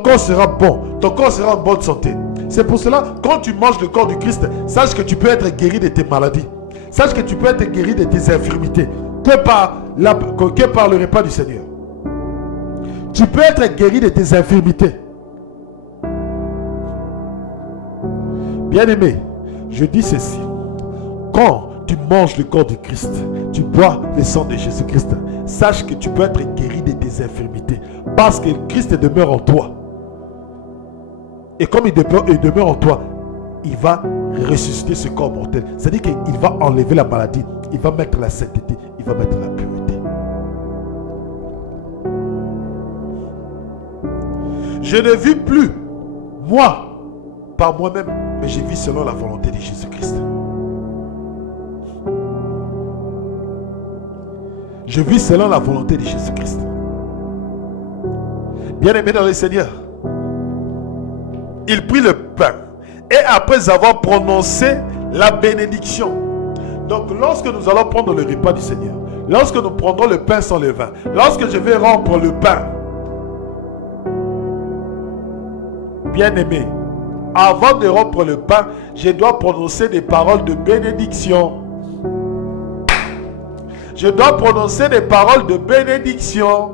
corps sera bon, ton corps sera en bonne santé. C'est pour cela, quand tu manges le corps du Christ, sache que tu peux être guéri de tes maladies. Sache que tu peux être guéri de tes infirmités. Que par le repas du Seigneur. Tu peux être guéri de tes infirmités. Bien-aimé, je dis ceci. Quand tu manges le corps du Christ, tu bois le sang de Jésus-Christ, sache que tu peux être guéri de tes infirmités. Parce que Christ demeure en toi. Et comme il demeure en toi, il va ressusciter ce corps mortel. C'est-à-dire qu'il va enlever la maladie, il va mettre la sainteté, il va mettre la pureté. Je ne vis plus, moi, par moi-même, mais je vis selon la volonté de Jésus-Christ. Je vis selon la volonté de Jésus-Christ. Bien-aimé dans le Seigneur, il prit le pain et après avoir prononcé la bénédiction. Donc lorsque nous allons prendre le repas du Seigneur, lorsque nous prendrons le pain sans levain, lorsque je vais rompre le pain, bien-aimé, avant de rompre le pain, je dois prononcer des paroles de bénédiction. Je dois prononcer des paroles de bénédiction.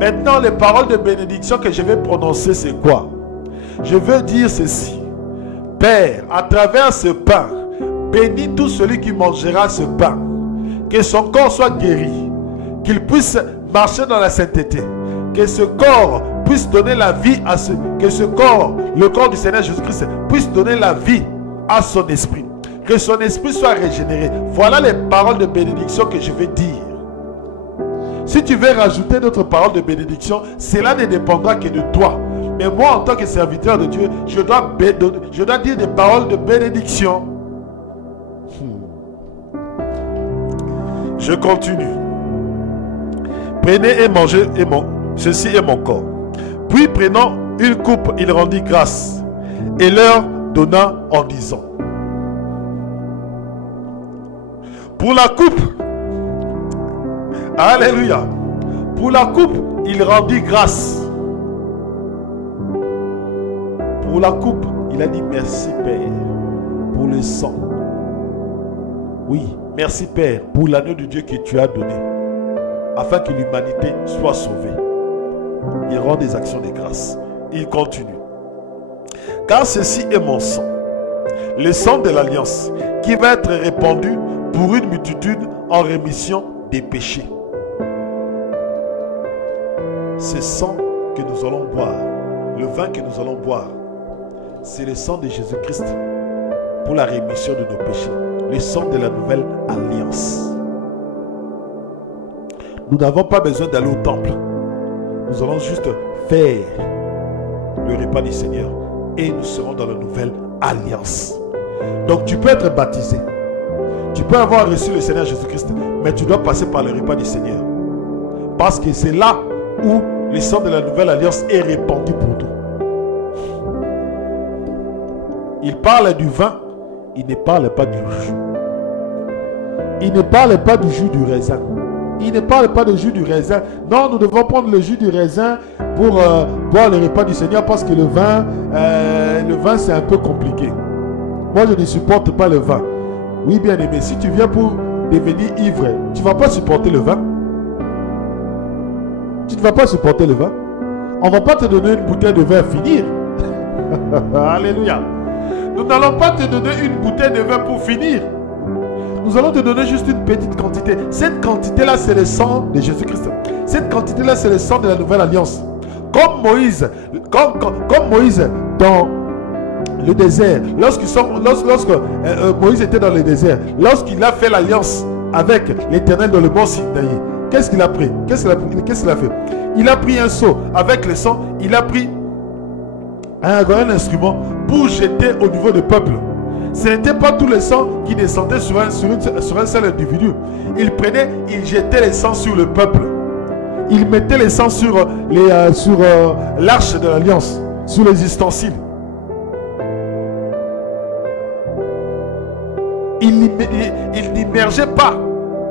Maintenant, les paroles de bénédiction que je vais prononcer, c'est quoi? Je veux dire ceci. Père, à travers ce pain, bénis tout celui qui mangera ce pain. Que son corps soit guéri. Qu'il puisse marcher dans la sainteté. Que ce corps puisse donner la vie à ce... Que ce corps, le corps du Seigneur Jésus-Christ, puisse donner la vie à son esprit. Que son esprit soit régénéré. Voilà les paroles de bénédiction que je vais dire. Si tu veux rajouter d'autres paroles de bénédiction, cela ne dépendra que de toi. Mais moi, en tant que serviteur de Dieu, je dois dire des paroles de bénédiction. Je continue. Prenez et mangez, ceci est mon corps. Puis prenant une coupe, il rendit grâce et leur donna en disant: pour la coupe, alléluia, pour la coupe, il rendit grâce. Pour la coupe, il a dit merci Père pour le sang. Oui, merci Père pour l'agneau de Dieu que tu as donné, afin que l'humanité soit sauvée. Il rend des actions de grâce. Il continue. Car ceci est mon sang, le sang de l'alliance, qui va être répandu pour une multitude en rémission des péchés. Ce sang que nous allons boire, le vin que nous allons boire, c'est le sang de Jésus-Christ pour la rémission de nos péchés. Le sang de la nouvelle alliance. Nous n'avons pas besoin d'aller au temple. Nous allons juste faire le repas du Seigneur et nous serons dans la nouvelle alliance. Donc tu peux être baptisé. Tu peux avoir reçu le Seigneur Jésus-Christ, mais tu dois passer par le repas du Seigneur. Parce que c'est là où le sang de la nouvelle alliance est répandu pour tout. Il parle du vin, il ne parle pas du jus. Il ne parle pas du jus du raisin. Il ne parle pas du jus du raisin. Non, nous devons prendre le jus du raisin pour boire le repas du Seigneur, parce que le vin c'est un peu compliqué. Moi, je ne supporte pas le vin. Oui, bien aimé, si tu viens pour devenir ivre, tu ne vas pas supporter le vin. Tu ne vas pas supporter le vin. On ne va pas te donner une bouteille de vin à finir. Alléluia. Nous n'allons pas te donner une bouteille de vin pour finir. Nous allons te donner juste une petite quantité. Cette quantité-là, c'est le sang de Jésus-Christ. Cette quantité-là, c'est le sang de la nouvelle alliance. Comme Moïse, comme Moïse dans le désert, lorsque Moïse était dans le désert, lorsqu'il a fait l'alliance avec l'Éternel dans le mont Sinaï, qu'est-ce qu'il a pris? Qu'est-ce qu'il a fait? Il a pris un seau avec le sang, il a pris un instrument pour jeter au niveau du peuple. Ce n'était pas tout le sang qui descendait sur un seul individu. Il prenait, il jetait le sang sur le peuple. Il mettait le sang sur l'arche de l'alliance, sur les ustensiles. Il n'immergeait pas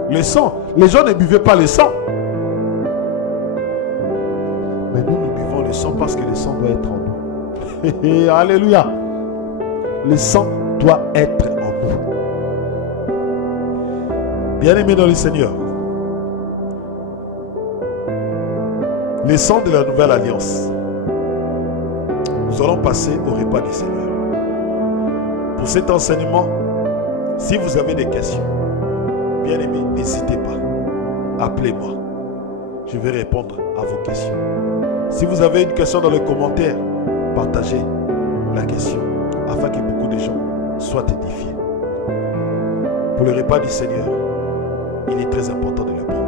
le sang. Les gens ne buvaient pas le sang. Mais nous buvons le sang parce que le sang doit être en nous. Alléluia. Le sang doit être en nous. Bien-aimés dans le Seigneur, le sang de la nouvelle alliance, nous allons passer au repas du Seigneur. Pour cet enseignement, si vous avez des questions, bien-aimés, n'hésitez pas. Appelez-moi. Je vais répondre à vos questions. Si vous avez une question dans les commentaires, partagez la question afin que beaucoup de gens soient édifiés. Pour le repas du Seigneur, il est très important de le prendre.